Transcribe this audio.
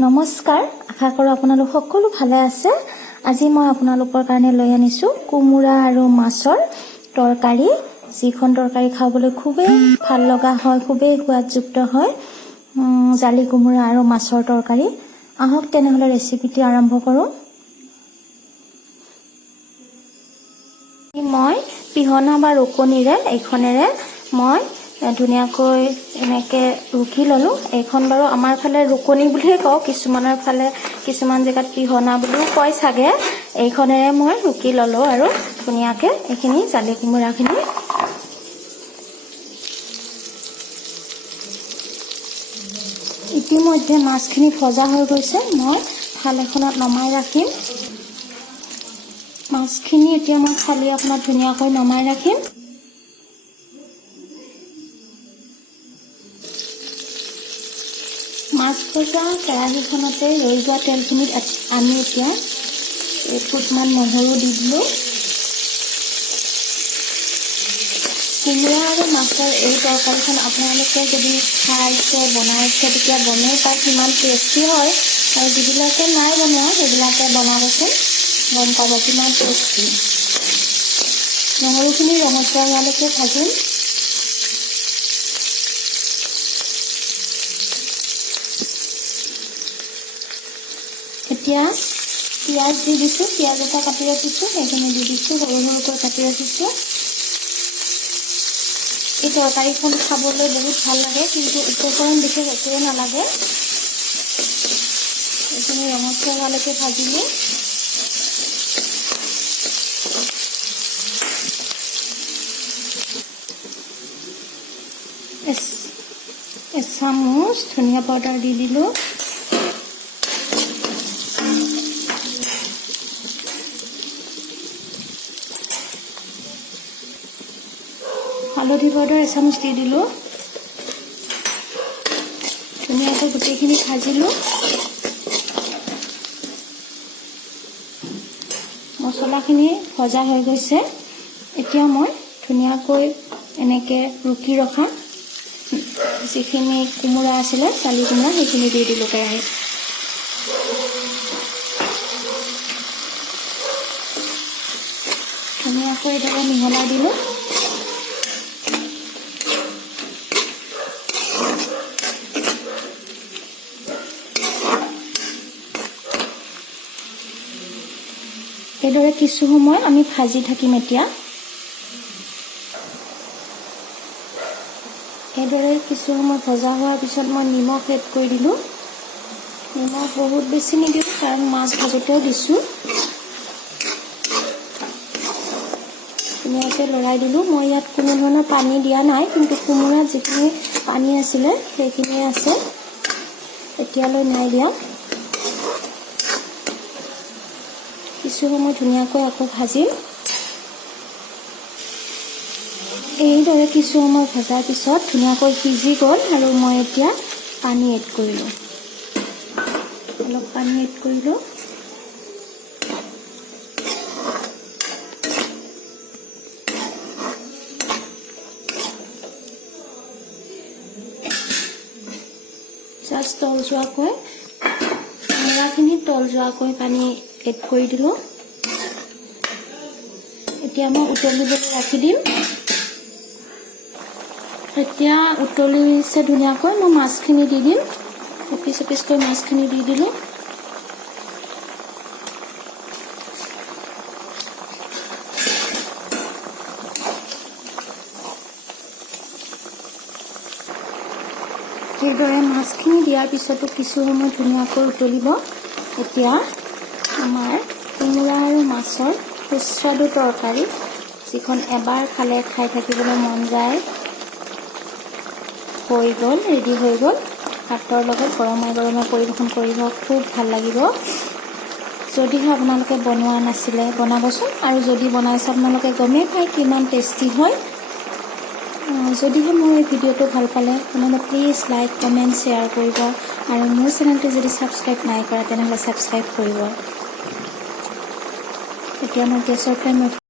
নমস্কাৰ, আশা কৰোঁ আপোনালোক সকলো ভালে আছে। আজি মই আপোনালোকৰ কাৰণে লৈ আনিছো কোমোৰা আৰু মাছৰ তৰকাৰী, যিখন তৰকাৰী খাবলৈ খুবেই ভাল লগা হয়, খুবেই সোৱাদযুক্ত হয়। জালি কোমোৰা আৰু মাছৰ তৰকাৰী। আহক তেনেহলে ৰেচিপিটো আৰম্ভ কৰোঁ। মই পিহনা বা ৰুকনিৰে এইখনেৰে মই ধুনীয়াকৈ এনেকৈ ৰুকি ললোঁ। এইখন বাৰু আমাৰ ফালে ৰুকনি বুলিয়ে কওঁ, কিছুমান জেগাত পিহনা বুলিও কয় চাগে। এইখনেৰে মই ৰুকি ললোঁ আৰু ধুনীয়াকৈ এইখিনি জালি কোমোৰাখিনি ইতিমধ্যে মাছখিনি ভজা হৈ গৈছে। মই থাল এখনত নমাই ৰাখিম। মাছখিনি এতিয়া মই খালি আপোনাক ধুনীয়াকৈ নমাই ৰাখিম। মাছ ভজা কেৰাহীখনতে ৰৈ যোৱা তেলখিনিত আমি এতিয়া এফুটমান নহৰু দি দিলোঁ। কোমোৰা আৰু মাছৰ এই তৰকাৰীখন আপোনালোকে যদি খাইছে, বনাইছে, তেতিয়া গমেই পায় কিমান টেষ্টি হয়। আৰু যিবিলাকে নাই বনোৱা সেইবিলাকে বনাবচোন, গম পাব কিমান টেষ্টি। নহৰুখিনি ৰঙচুৱা হোৱালৈকে ভাজিম। এতিয়া পিঁয়াজ দি দিছোঁ। পিঁয়াজ এটা কাটি ৰাখিছোঁ, সেইখিনি দি দিছোঁ, সৰু সৰুকৈ কাটি ৰাখিছোঁ। এই তৰকাৰীখন খাবলৈ বহুত ভাল লাগে, কিন্তু উপকৰণ বিশেষ একোৱে নালাগে। এইখিনি ৰঙচুৱা হোৱালৈকে ভাজিলোঁ। এচামুচ ধনিয়া পাউডাৰ দি দিলোঁ। হালধি পাউডাৰ এচামুচ দি দিলোঁ। ধুনীয়াকৈ গোটেইখিনি ভাজিলোঁ। মছলাখিনি ভজা হৈ গৈছে। এতিয়া মই ধুনীয়াকৈ এনেকৈ ৰুকি ৰখা যিখিনি কোমোৰা আছিলে, জালি কোমোৰা, সেইখিনি দি দিলোঁ কেৰাহীত। ধুনীয়াকৈ এইদৰে মিহলাই দিলোঁ। এইদৰে কিছু সময় আমি ভাজি থাকিম। এতিয়া এইদৰে কিছু সময় ভজা হোৱাৰ পিছত মই নিমখ এড কৰি দিলোঁ। নিমখ বহুত বেছি নিদিওঁ, কাৰণ মাছ ভাজোতেও দিছোঁ। ধুনীয়াকৈ লৰাই দিলোঁ। মই ইয়াত কোনো ধৰণৰ পানী দিয়া নাই, কিন্তু কোমোৰাত যিখিনি পানী আছিলে সেইখিনিয়ে আছে, এতিয়ালৈ নাই দিয়া। কিছু সময় ধুনীয়াকৈ আকৌ ভাজিম। এইদৰে কিছু সময় ভজাৰ পিছত ধুনীয়াকৈ সিজি গ'ল আৰু মই এতিয়া পানী এড কৰিলোঁ। অলপ পানী এড কৰিলোঁ। জাষ্ট তল যোৱাকৈ, কোমোৰাখিনি তল যোৱাকৈ পানী এড কৰি দিলোঁ। এতিয়া মই উতলিবলৈ ৰাখি দিম। এতিয়া উতলিছে ধুনীয়াকৈ, মই মাছখিনি দি দিম। এপিচ এপিচকৈ মাছখিনি দি দিলোঁ। এইদৰে মাছখিনি দিয়াৰ পিছতো কিছু সময় ধুনীয়াকৈ উতলিব। এতিয়া আমাৰ কোমোৰা আৰু মাছৰ সুস্বাদু তৰকাৰী, যিখন এবাৰ খালে খাই থাকিবলৈ মন যায়, হৈ গ'ল, ৰেডি হৈ গ'ল। ভাতৰ লগত গৰমে গৰমে পৰিৱেশন কৰিব, খুব ভাল লাগিব। যদিহে আপোনালোকে বনোৱা নাছিলে, বনাবচোন। আৰু যদি বনাইছে, আপোনালোকে গমেই পায় কিমান টেষ্টি হয়। যদিহে মোৰ এই ভিডিঅ'টো ভাল পালে, তেনেহ'লে প্লিজ লাইক, কমেণ্ট, শ্বেয়াৰ কৰিব। আৰু মোৰ চেনেলটো যদি ছাবস্ক্ৰাইব নাই কৰা, তেনেহ'লে ছাবস্ক্ৰাইব কৰিব। এতিয়া মই গেছৰ ফ্লেম